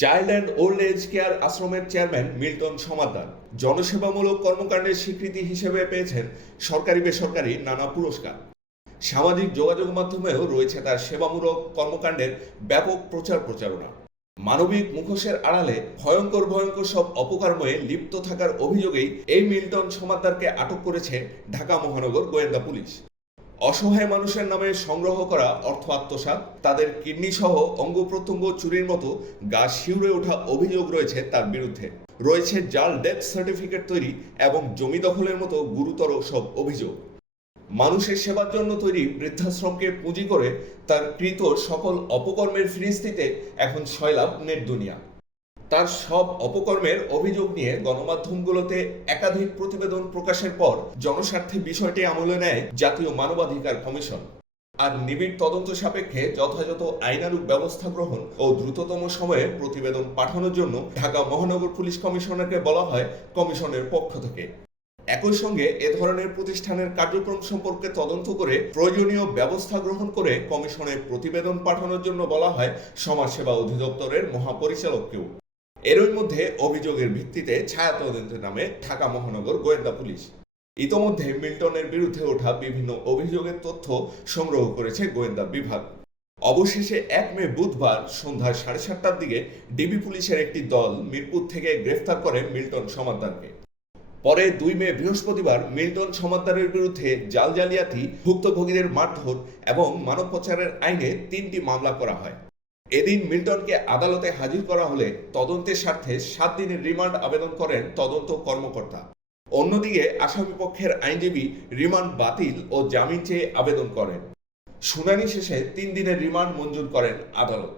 Child and old age care আশ্রমের chairman Milton Samaddar জনসেবামূলক কর্মকাণ্ডের স্বীকৃতি হিসেবে পেয়েছেন সরকারি বেসরকারি নানা পুরস্কার। সামাজিক যোগাযোগ মাধ্যমেও রয়েছে তার সেবামূলক কর্মকাণ্ডের ব্যাপক প্রচার প্রচারণা। মানবিক মুখোশের আড়ালে ভয়ঙ্কর ভয়ঙ্কর সব অপকর্মে লিপ্ত থাকার অভিযোগেই এই মিল্টন সমাদ্দারকে আটক করেছে ঢাকা মহানগর গোয়েন্দা পুলিশ। অসহায় মানুষের নামে সংগ্রহ করা অর্থ আত্মসাৎ, তাদের কিডনি সহ অঙ্গ প্রত্যঙ্গ চুরির মতো গা শিউরে ওঠা অভিযোগ রয়েছে তার বিরুদ্ধে। রয়েছে জাল ডেথ সার্টিফিকেট তৈরি এবং জমি দখলের মতো গুরুতর সব অভিযোগ। মানুষের সেবার জন্য তৈরি বৃদ্ধাশ্রমকে পুঁজি করে তার কৃত সকল অপকর্মের ফিরিস্তিতে এখন সয়লাভ নেট দুনিয়া। তার সব অপকর্মের অভিযোগ নিয়ে গণমাধ্যমগুলোতে একাধিক প্রতিবেদন প্রকাশের পর জনস্বার্থে বিষয়টি আমলে নেয় জাতীয় মানবাধিকার কমিশন। আর নিবিড় তদন্ত সাপেক্ষে যথাযথ আইনানুগ ব্যবস্থা গ্রহণ ও দ্রুততম সময়ে প্রতিবেদন পাঠানোর জন্য ঢাকা মহানগর পুলিশ কমিশনারকে বলা হয় কমিশনের পক্ষ থেকে। একই সঙ্গে এ ধরনের প্রতিষ্ঠানের কার্যক্রম সম্পর্কে তদন্ত করে প্রয়োজনীয় ব্যবস্থা গ্রহণ করে কমিশনে প্রতিবেদন পাঠানোর জন্য বলা হয় সমাজসেবা অধিদপ্তরের মহাপরিচালককেও। এরই মধ্যে অভিযোগের ভিত্তিতে ছায়া তদন্তের নামে ঢাকা মহানগর গোয়েন্দা পুলিশ ইতোমধ্যে মিল্টনের বিরুদ্ধে ওঠা বিভিন্ন অভিযোগের তথ্য সংগ্রহ করেছে গোয়েন্দা বিভাগ। অবশেষে ১ মে বুধবার সন্ধ্যা ৭:৩০টার দিকে ডিবি পুলিশের একটি দল মিরপুর থেকে গ্রেফতার করে মিল্টন সমাদ্দারকে। পরে ২ মে বৃহস্পতিবার মিল্টন সমাদ্দারের বিরুদ্ধে জাল জালিয়াতি, ভুক্তভোগীদের মারধর এবং মানব পাচারের আইনে ৩টি মামলা করা হয়। এদিন মিল্টনকে আদালতে হাজির করা হলে তদন্তের স্বার্থে ৭ দিনের রিমান্ড আবেদন করেন তদন্ত কর্মকর্তা। অন্যদিকে আসামিপক্ষের আইনজীবী রিমান্ড বাতিল ও জামিন চেয়ে আবেদন করেন। শুনানি শেষে ৩ দিনের রিমান্ড মঞ্জুর করেন আদালত।